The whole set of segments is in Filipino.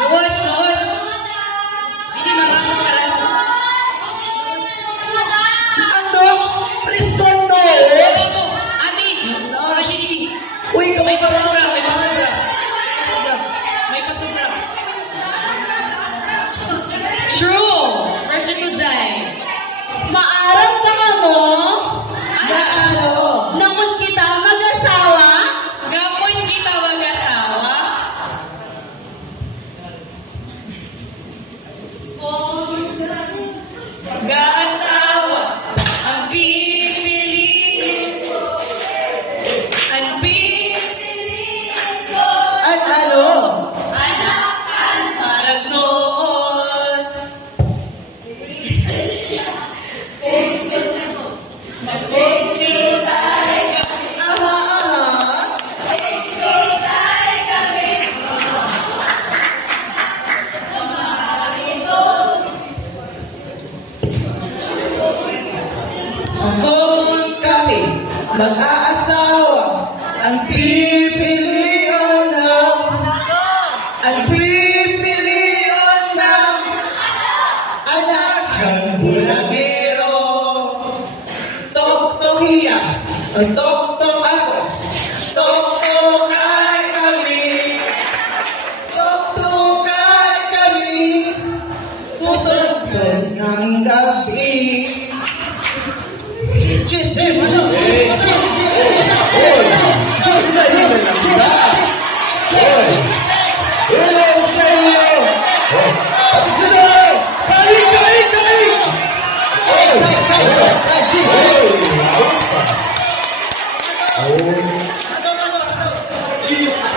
Luwas, luwas. Hindi marasang marasang. Ano? Respondo! Ate, hindi. Uy, May kamay pa pasubra, may pasubra. May pasubra. True! Version to die. Maaram ka mo, Gaano? nangon kita mag-asawa, Gapon kita mag-asawa. Ga-asawa. Ang pipiliin ko. Ang pipiliin ko. At ano? Anakan maragnoos. Nag-exil tayo kami. Aha, aha. Nag-exil tayo kami. Kung kami mag-aasawa, ang pipiliin ng anak ng bulagero. Tok-tohiya, ang tok-tok ako, tok-tokay kami, tok-tokay kami, pusod ng gabi. Cheers, cheers, ano?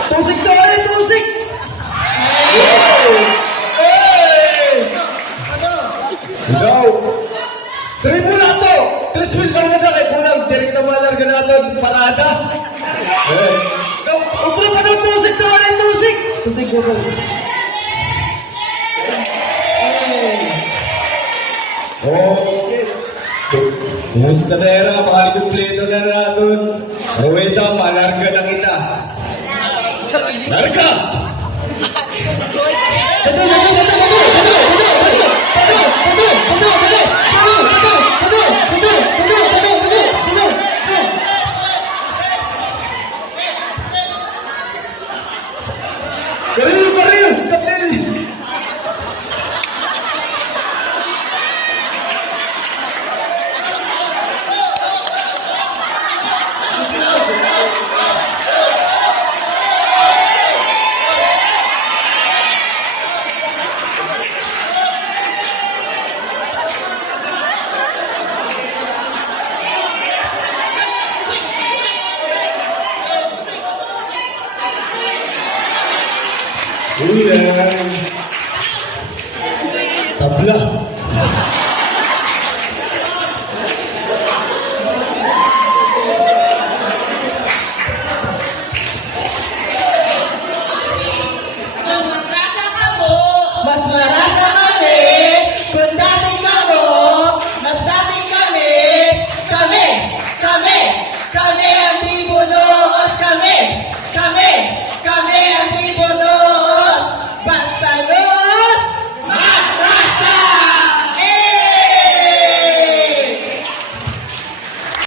Tusik tayo, tusik! Ikaw! Tribulato! Tres mil ka na kay Pulang, diri kita malarga natin, parada! Utro pa daw, tusik na wala tusik! Tusik ko ko. Okay. Kumusta na era, mahal kumpleto na natin. Roweta, malarga na kita. Larga! Karil, karil! Kapten! Ulan. Tabla.